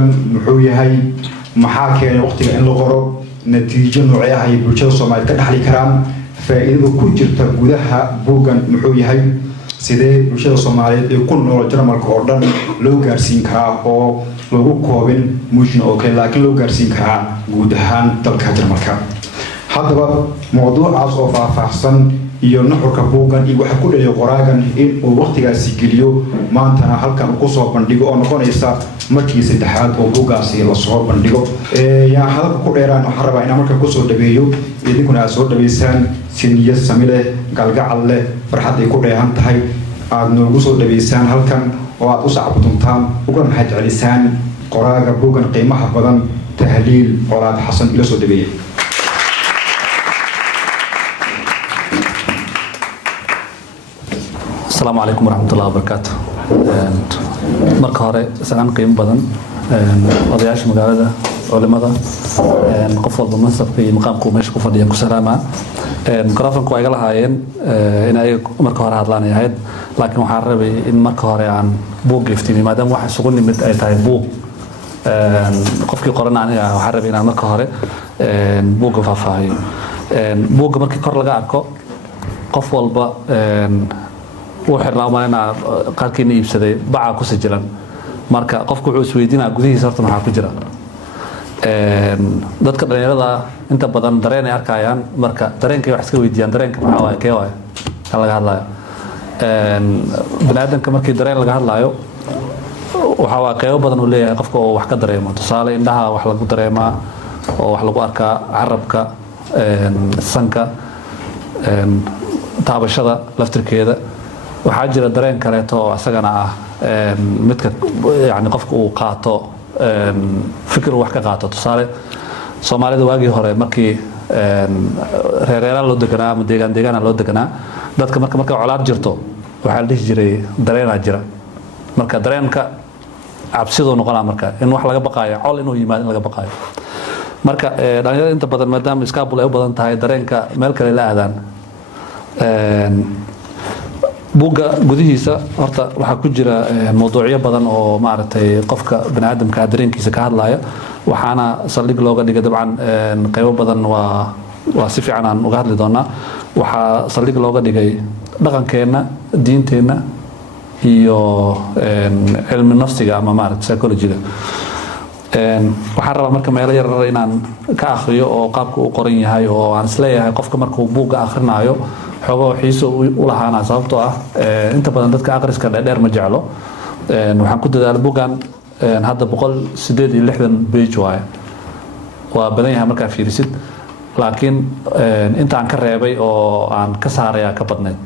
muxuu yahay maxaa keenay waqtiga in la qoro natiijo noocee ah ay bulshada Soomaaliyeed ka dhaxli karaan faa'iido ku jirta gudaha buugan muxuu yahay sidee bulshada Soomaaliyeed ee ku nool Jarmalka oo dhan loo gaarsiin karaa oo lagu koobin muujin oo kale laakiin loo gaarsiin karaa guud ahaan dalka Jarmalka haddaba mowduucaas oo faahfaahsan iyo nuxurka buugan iyo waxa ku dhaliyay qoraagan in uu waqtigaasi geliyo maantana halkan ku soo bandhigo oo noqonaysa markii saddexaad oo buugaasi la soo bandhigo yaa hadalka ku dheeraan waxa rabaa inaan markaa ku soo dhabeeyo idinkuna aad soo dhabeysaan si niyad sami leh galgacal leh farxad ay ku dheehan tahay aad noogu soo dhabeysaan halkan oo aad u sacabtuntaan uga maxad celisaan qoraaga buugan qiimaha badan tahliil Colaad Xasan ila soo dhabeeyay. السلام عليكم ورحمة الله وبركاته. marka hore salaan qiimo badan odayaasha magaalada culimada qof walba mansabka iyo maqaamku meesha ku fadhiyan ku salaama mikrofoonku ay la haayeen in ay marka hore hadlaan yahayd laakiin waxaan rabay in marka hore aan buug iftiimiyo maadaama waxa isugu nimid ay tahay buug qofkii qoran aniga waxaan rabay inaan marka hore buugga faahfaahiyo buugga markii kor laga arko qof walba وحنا ما أنا قاركين يبسده باع كوسجلا مركا قف كوعس ويدينا جودي صارت معه كجرا ضد كده يرضى أنت بدن درين أركايان مركا درين كي يحسك ويديان درين كمعاه كيوه هلا هلا بنادم كمركي درين لقى هلا يو وحوا كيو بدن ولا قف كو وحكة درين ما تصال إنها وحلق درين ما وحلق أركا عربك سنكا تعب الشذا لفتر كذا waxaa jira dareen kaleeto oo asagana ah midka yani qofku uu qaato fikir wax ka qaato tusaale Soomaalida waagii hore markii reereera loo deganaa ama deegaan loo deganaa dadka marka colaad jirto waxa la dhihi jiray dareena jira marka dareenka cabsidu noqonaa marka in wax laga baqaayo col inuu yimaado in laga baqaayo marka dhalinyarada inta badan maadaama iskaabul ay u badan tahay dareenka meel kale la aadaan buugga gudihiisa horta waxa ku jira mowduucyo badan oo maaragtay qofka bani'aadamka dareenkiisa ka hadlaya waxaana saldhig looga dhigay dabcan qaybo badan waa si fiican aan uga hadli doonaa waxa saldhig looga dhigay dhaqankeena diinteena iyo cilmi nafsiga ama maaragtay psychology-ga waxaan rabaa marka meelo yar inaan ka akhriyo oo qaabka uu qoran yahay oo aan isleeyahay qofka markuu buugga akhrinayo xogo xiiso u lahaana sababtoo ah inta badan dadka akhriska dheer ma jeclo waxaan ku dadaalay buugan hadda 168 page waa badan yahay marka fiirisid laakiin inta aan ka reebay oo aan ka saaraya ka badneed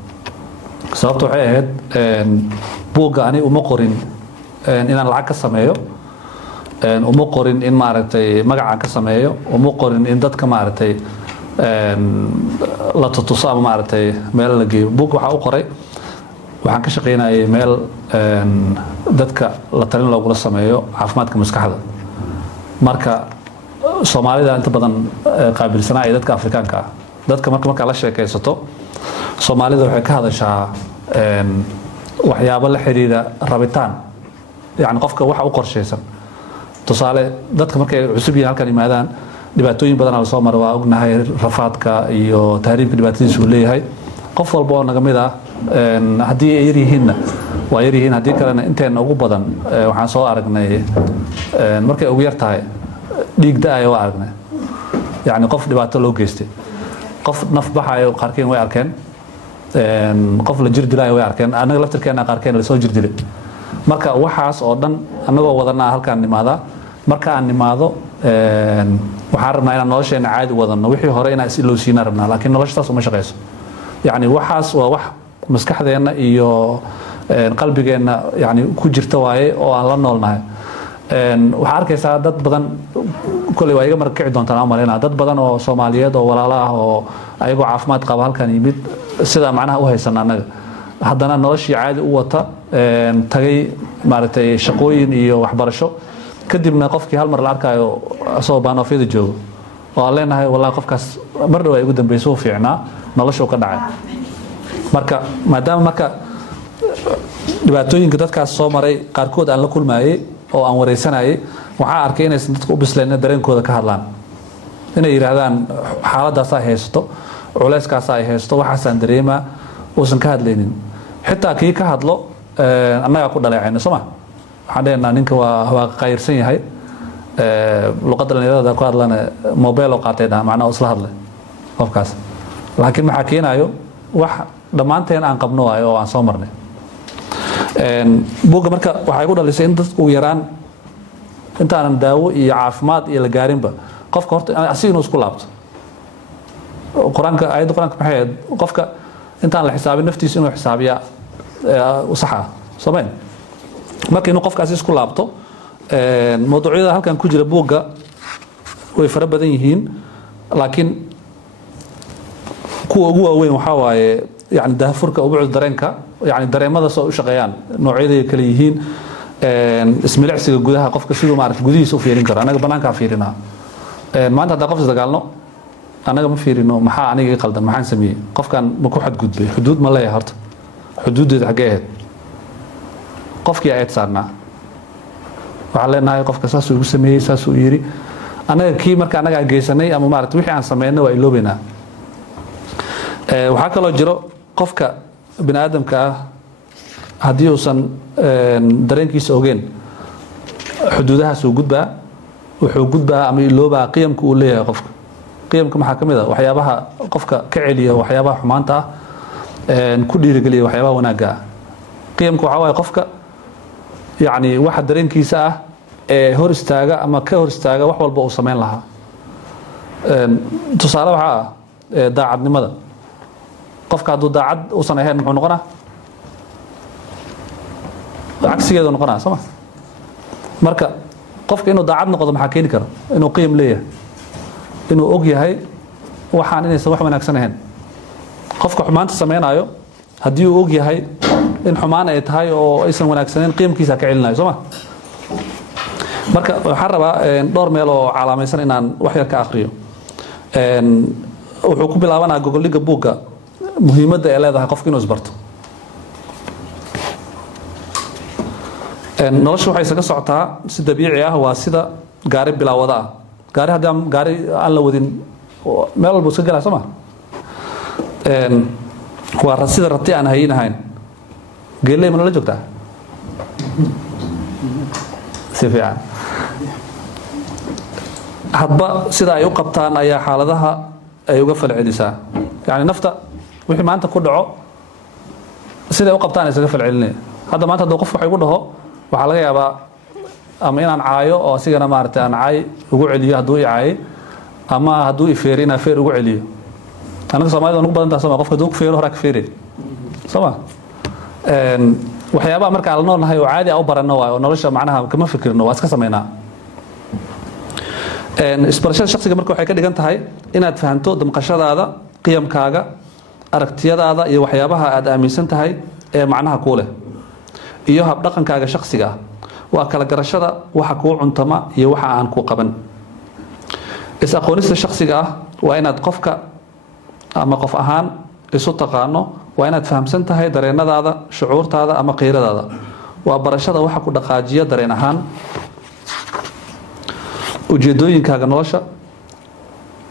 sababtoo waxay ahayd buugga ani uma qorin inaan lacag ka sameeyo uma qorin in maaragtay magacaan ka sameeyo uma qorin in dadka maaragtay la tutuso ama maaragtay meel la geeyo buug waxa uu qoray waxaan ka shaqeynayay meel dadka la talin loogu sameeyo caafimaadka maskaxda marka Soomaalida inta badan qaabilsanaa ay dadka Afrikaanka dadka marka la sheekaysato Soomaalida waxay ka hadashaa waxyaabo la xiriira rabitaan yani qofka waxa uu qorsheysan tusaale dadka markay cusub yihiin halkan yimaadaan dhibaatooyin badan la soo maray waa ognahay rafaadka iyo taariifka dhibaatadiisu uu leeyahay qof walba oo naga mid ah hadii ay yarihiin waa yarihiin hadii kalena inteen ugu badan waxaan soo aragnay markay ugu yar tahay dhiig da'ay waa aragnay yani qof dhibaato loo geystay qof naf baxayo qarkeen way arkeen qof la jir dilay way arkeen anaga laftirkeena qarkeen la soo jir dilay marka waxaas oo dhan anagoo wadanaa halkaan nimaada marka aan nimaado waxaan rabnaa inaan nolosheena caadi wadano wixii hore inaan is ilowsiina rabnaa laakiin noloshaas uma shaqeyso yani waxaas waa wax maskaxdeena iyo qalbigeena yani ku jirta waaye oo aan la noolnahay waxaa arkaysaa dad badan kulli waa iga markici doontaan aan maleynaa dad badan oo Soomaaliyeed oo walaalo ah oo ayagoo caafimaad qaba halkan yimid sida macnaha u haysan anaga haddana noloshii caadi u wata tagay maaragtay shaqooyin iyo waxbarasho kadibna qofkii hal mar la arkayo asoo baanofyada joogo oo leenahay wallahi qofkaas mar dhaw ay ugu dambeysay oo fiicnaa nolosha ka dhacay marka maadaama marka dhibaatooyinka dadkaas soo maray qaarkood aan la kulmaayay oo aan wareysanayay waxaa arkay inaysan dadku u bisleen dareenkooda ka hadlaan inay yiraahdaan xaaladaas ay haysto culayskaas ay haysto waxaasaan dareemaa uusan ka hadlaynin xitaa kii ka hadlo annagaa ku dhaleecayna soo ma waxaan dhahayna ninka waa qayrsan yahay luqadda dhalinyarada ku hadlana mobile oo qaatay dhaha macnaha isla hadlay qofkaas laakiin maxaa keenayo wax dhammaanteen aan qabno waayo oo aan soo marnay buugga marka waxay ku dhalisay in dadku yaraan intaanan daawo iyo caafimaad iyo la gaarinba qofka horta asiga inuu isku laabto quraanka ayadda quraanka maxay ahayd qofka intaan la xisaabin naftiisa inuu xisaabiya sax ah soomeen marka inuu qofkaasi isku laabto mawduucyada halkan ku jira buugga way fara badan yihiin laakiin kuwa ugu waaweyn waxaa waaye yani daahfurka ubucda dareenka yani dareemada soo u shaqeeyaan noocyada kala yihiin ismilicsiga gudaha qofka sidoo maaragtay gudihiisa u fiirin karo anaga banaanka fiirinaa maanta haddaan qof isdagaalno anaga ma fiirino maxaa aniga i qaldan maxaan sameeyey qofkan ma ku xadgudbay xuduud ma leeyahay horta xuduudeeda xaggee ahayd qofkii ayd saarnaa waxaan leenahay qofka saasuu igu sameeyey saasuu yiri anaga kii marka anagaa geysanay ama maaragtay wixii aan sameynay waa iloobeynaa waxaa kaloo jiro qofka bini aadamka ah haddii uusan dareenkiisa ogeen xuduudahaasuu gudbaa wuxuu gudbaa ama iloobaa qiyamka uu leeyahay qofka qiyamka maxaa ka mid ah waxyaabaha qofka ka celiya waxyaabaha xumaanta ah ku dhiirigeliya waxyaabaha wanaagga ah qiyamka waxaa waaye qofka yacni waxa dareenkiisa ah ee hor istaaga ama ka hor istaaga wax walba uu samayn lahaa tusaale waxaa ah daacadnimada qofka hadduu daacad uusan ahayn muxuu noqonaa cagsigeedu noqonaa soo ma marka qofka inuu daacad noqdo maxaa keeni kara inuu qiyam leeyahay inuu og yahay waxaan inaysan wax wanaagsan ahayn qofka xumaanta samaynayo haddii uu og yahay in xumaan ay tahay oo aysan wanaagsaneyn qiyamkiisa ka celinayo soo ma marka waxaan rabaa dhowr meel oo calaamaysan inaan wax yar ka akhriyo wuxuu ku bilaabanaa gogoldhigga buugga muhiimadda ay leedahay qofka inuu isbarto nolosha waxay isaga socotaa si dabiici ah waa sida gaari bilaawada ah gaari aan la wadin meel walba iska galaa soo ma waa sida rati aan hayin ahayn geelley ma nala joogtaa si fiican hadba sida ay u qabtaan ayaa xaaladaha ay uga falcelisaa yani nafta wixii maanta ku dhaco sida ay u qabtaan isaga falcelinaya hadda maanta hadduu qof wax igu dhaho waxaa laga yaabaa ama inaan caayo oo asigana maaragtay aan caay ugu celiyo hadduu i caayay ama hadduu i feeri inaan feer ugu celiyo anaga soomaalida waan ugu badan tahay soo ma qofka hadduu ku feero horaa ka feeri soo ma waxyaabaha marka aan la noolnahay oo caadi aan u baranno waayo oo nolosha macnaha kama fikirno waa iska samaynaa isbarashada shakhsiga marka waxay ka dhigan tahay inaad fahanto damqashadaada qiyamkaaga aragtiyadaada iyo waxyaabaha aad aaminsan tahay ee macnaha kuu leh iyo habdhaqankaaga shakhsiga ah waa kala garashada waxa kuu cuntama iyo waxa aan ku qaban is-aqoonista shakhsiga ah waa inaad qofka ama qof ahaan isu taqaano waa inaad fahamsan tahay dareenadaada shucuurtaada ama qiiradaada waa barashada waxa ku dhaqaajiya dareen ahaan ujeedooyinkaaga nolosha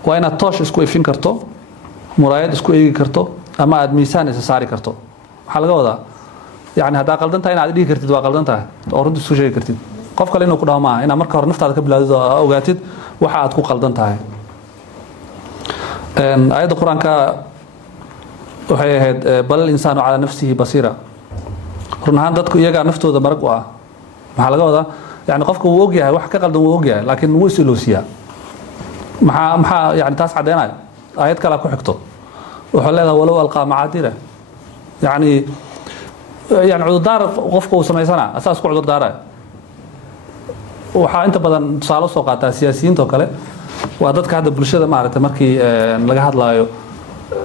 waa inaad toosh isku ifin karto muraayad isku eegi karto ama aad miisaan isa saari karto waxaa laga wadaa yani haddaa qaldan tahay inaad dhihi kartid waa qaldan tahay oo runta isku sheegi kartid qof kale inuu ku dhaho maaha inaad marka hore naftaada ka bilaawdid oo ogaatid waxa aad ku qaldan tahay ayadda qur-aanka waxay ahayd bal insaanu calaa nafsihi basiira run ahaan dadku iyagaa naftooda marag u ah maxaa laga wadaa yani qofka wuu ogyahay wax ka qaldan wuu ogyahay laakiin wuu is iloosiyaa maxaa yani taas caddeynayo aayad kalea ku xigto wuxuu leedahay walow alqaa macaadira yani cudurdaar qofka uu samaysana asaa isku cudurdaaraya waxaa inta badan tusaale soo qaataa siyaasiyiinta oo kale waa dadka hadda bulshada maaragtay markii laga hadlaayo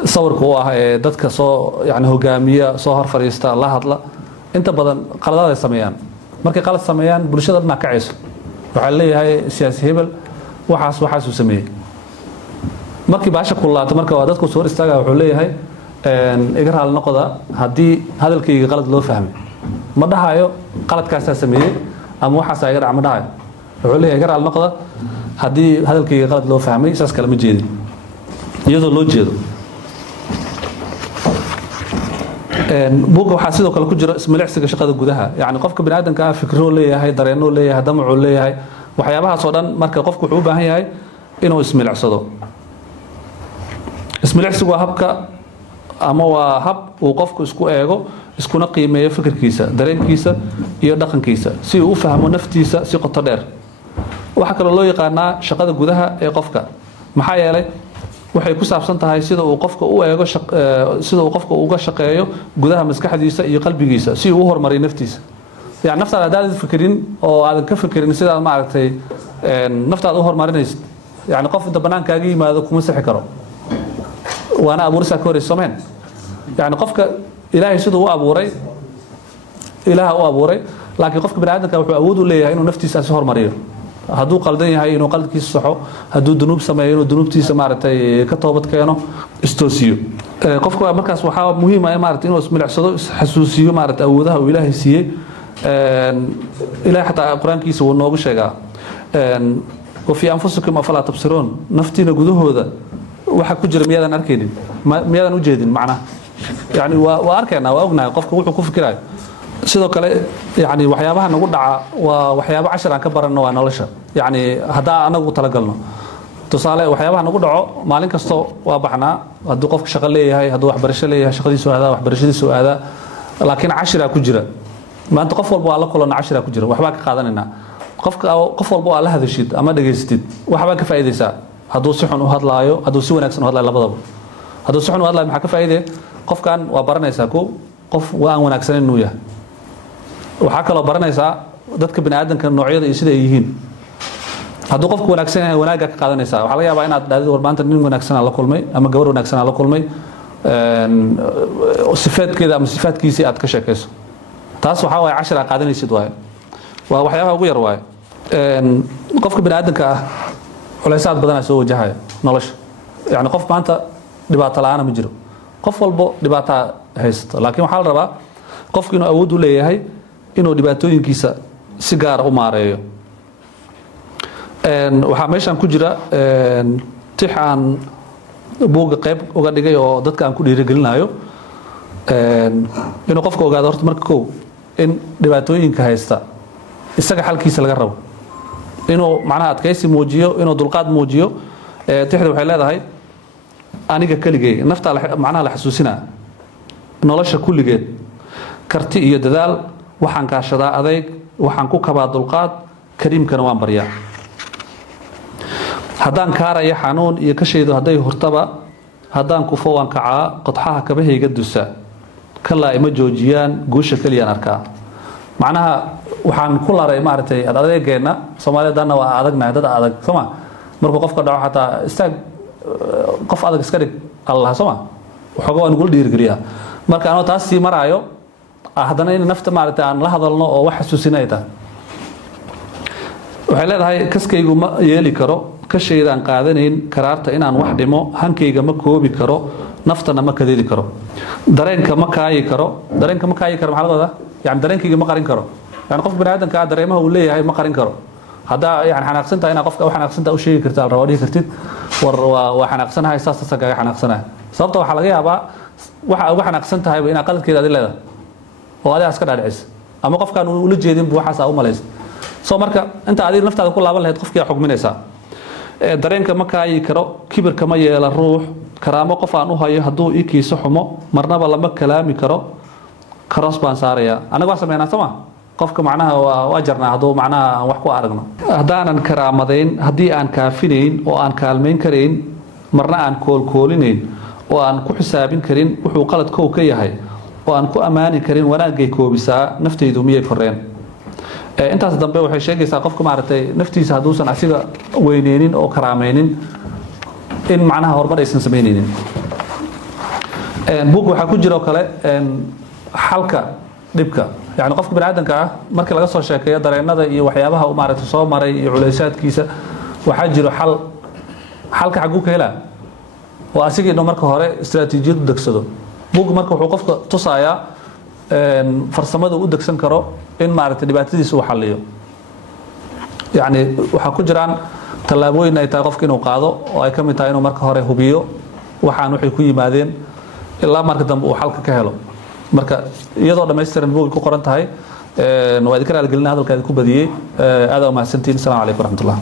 sawirka u ah ee dadka soo yani hogaamiya soo hor fadhiista la hadla inta badan qaladaad ay sameeyaan markay qalad sameeyaan bulshada dhanaa kacayso waxaa leeyahay siyaasi hebel waxaasuu sameeyey markii baasha kulaato marka waa dadku soo hor istaaga wuxuu leeyahay iga raali noqoda haddii hadalkayga qalad loo fahmay ma dhahayo qaladkaasaa sameeyey ama waxaasaa iga dhac ma dhahayo wuxuu leeyahay garal noqda haddii hadalkayga qalad loo fahmay saas kale ma jeedin iyadoo loo jeedo buugga waxaa sidoo kale ku jira ismilicsiga shaqada gudaha yani qofka bini'aadamka ah fikroo leeyahay dareenoo leeyahay damacuu leeyahay waxyaabahaas oo dhan marka qofku wuxuu u baahan yahay inuu ismilicsado ismilicsigu waa habka ama waa hab uu qofku isku eego iskuna qiimeeyo fikirkiisa dareenkiisa iyo dhaqankiisa si uu u fahmo naftiisa si qoto dheer waxa kale loo yaqaanaa shaqada gudaha ee qofka maxaa yeelay waxay ku saabsan tahay sida uu qofka u eego sida uu qofka uga shaqeeyo gudaha maskaxdiisa iyo qalbigiisa si uu u horumariyo naftiisa yani naftaada hadaadan fikirin oo aadan ka fikirin sidaad maaragtay naftaada u horumarinaysid yani qof inta bannaankaaga yimaado kuma sixi karo waana abuurisaa ka horeysa someen yani qofka ilaahay siduu u abuuray ilaaha u abuuray laakiin qofka bini'aadamka wuxuu awood u leeyahay inuu naftiisa si horumariyo hadduu qaldan yahay inuu qalbigiisa saxo hadduu dunuub sameeyo inuu dunuubtiisa maaragtay ka toobad keeno istoosiyo qofka markaas waxaa muhiim ah maaragtay inuu ismilicsado isxasuusiyo maaragtay awoodaha uu ilaahay siiyey ilaahay xataa qur-aankiisa wuu noogu sheegaa وفي أنفسكم أفلا تبصرون نفتينا جذوهذا waxa ku jira miyadan arkeenin miyadan u jeedin macna yani waa ognahay qofka wuxuu ku fikirayo sidoo kale yani waxyaabaha nagu dhaca waa waxyaabo 10 aan ka baranno waa nolosha yani hadaa anagu tala galno tusaale waxyaabaha nagu dhaco maalin kasto waa baxnaa haduu qofka shaqo leeyahay haduu waxbarasho leeyahay shaqadiisu aada waxbarashadiisu aada laakiin 10 ku jira maanta qof walba waa la kulana 10 ku jira waxba ka qaadanayna qof walba waa la hadashid ama dhageystid waxba ka faa'iideysaa hadduu si xun u hadlaayo hadduu si wanaagsan u hadlaayo labadaba hadduu si xun u hadlaayo maxaa ka faa'iidee qofkan waa baranaysaa qof waa aan wanaagsaneyn inuu yahay waxaa kaloo baranaysaa dadka bini'aadamka noocyada iyo sida ay yihiin hadduu qofku wanaagsan yahay wanaagga ka qaadanaysaa waxaa laga yaabaa inaad dhahdid war maanta nin wanaagsan aan la kulmay ama gabar wanaagsan aan la kulmay sifaadkeeda ama sifaadkiisii aad ka sheekayso taas waxaa waaye 10 aad qaadanaysid waaye waa waxyaabaha ugu yar waaye qofka bini'aadamka ah culaysaad badan soo wajahaya nolosha yani qof maanta dhibaato la'aan ma jiro qof walbo dhibaato haysto laakiin waxa la rabaa qofku inuu awood u leeyahay inuu dhibaatooyinkiisa si gaar u maareeyo waxa meeshan ku jira tixaan buuga qayb uga dhigay oo dadka aan ku dhiirigelinayo inuu qofka ogaado horta marka koow in dhibaatooyinka haysta isaga xalkiisa laga rabo inuu macnaha adkaysi muujiyo inuu dulqaad muujiyo tixda waxay leedahay aniga kaligay nafta macnaha la xasuusina nolosha kulligeed karti iyo dadaal waxaan kaashadaa adeeg waxaan ku kabaa dulqaad kariimkana waan baryaa haddaan kaaraya xanuun iyo kashaydo hadday hurtaba haddaan kufo waan kacaa qodxaha kabahayga dusa kalaa ima joojiyaan guusha kaliyaan arkaa macnaha waxaan ku laray maartay adeegeena Soomaaliyeedna waa adagnahay dad adag Soomaa markuu qofka dhaco xataa istaag qof adag iska dhig Allah Soomaa waxa aan ugu dhiirigeliyaa marka aan taas si maraayo haddana in nafta maartay aan la hadalno oo wax xasuusinayda waxay leedahay kaskaygu ma yeeli karo kashaydaan qaadanayn karaarta inaan wax dhimo hankayga ma koobi karo naftana ma kadeedi karo dareenka ma kaayi karo maxaa laga wadaa يعني dareenkayga ma qarin karo يعني qof bini'aadamka dareemaha uu leeyahay ma qarin karo hadaa yani xanaaqsanta ina qofka wax xanaaqsanta u sheegi kartaa la raadiyo kartid war waa xanaaqsanahay saas kaga xanaaqsanahay sababta waxa laga yaabaa waxa ugu xanaaqsan tahay ina qaladkeeda aad leedahay oo aad iska dhaadhicis ama qofkan uu la jeedin buu waxaas u maleys soo marka inta aad naftaada ku laaban lahayd qofkii xugminaysa dareenka ma kaayi karo kibirka ma yeela ruux karaamo qof aan u hayo hadduu ii kiiso xumo marnaba lama kalaami karo كروس بان ساريا أنا قاسم أنا سما قفك معناها وأجرنا هذو معناها وحكوا أرجنا هدانا كرامدين هدي أن كافينين وأن كالمين كرين مرنا أن كولينين وأن كحسابين كرين وحقلت كوكية هاي وأن كأماني كرين وأنا جي كوبسا نفتي دومية كرين أنت هتدمبي وحي شيء قفك معرتي نفتي سادوسا عسيرة وينين أو كرامينين إن معناها هربا يسن سمينين بوك وحكوا جرو كله xalka dhibka yani qofka bini'aadamka ah markii laga soo sheekeeyo dareenada iyo waxyaabaha uu maaragtay soo maray iyo culaysaadkiisa waxa jiro xalka xagu ka helaa oo asigeena marka hore istiraatiijiyad u degsado buug marka wuxuu qofka tusaaya farsamada u degsan karo in maaragtay dhibaatadiisa uu xalliyo يعني waxaa ku jiraan tallaabooyin ay tahay qofka inuu qaado oo ay ka mid tahay inuu marka hore hubiyo waxaan waxay ku yimaadeen ilaa marka dambe uu xalka ka helo marka iyadoo dhameystiran buug ku qoran tahay waa idin kala gelin hadalka ku badiyay aad u mahadsantiin. Assalaamu calaykum waraxmatullaah.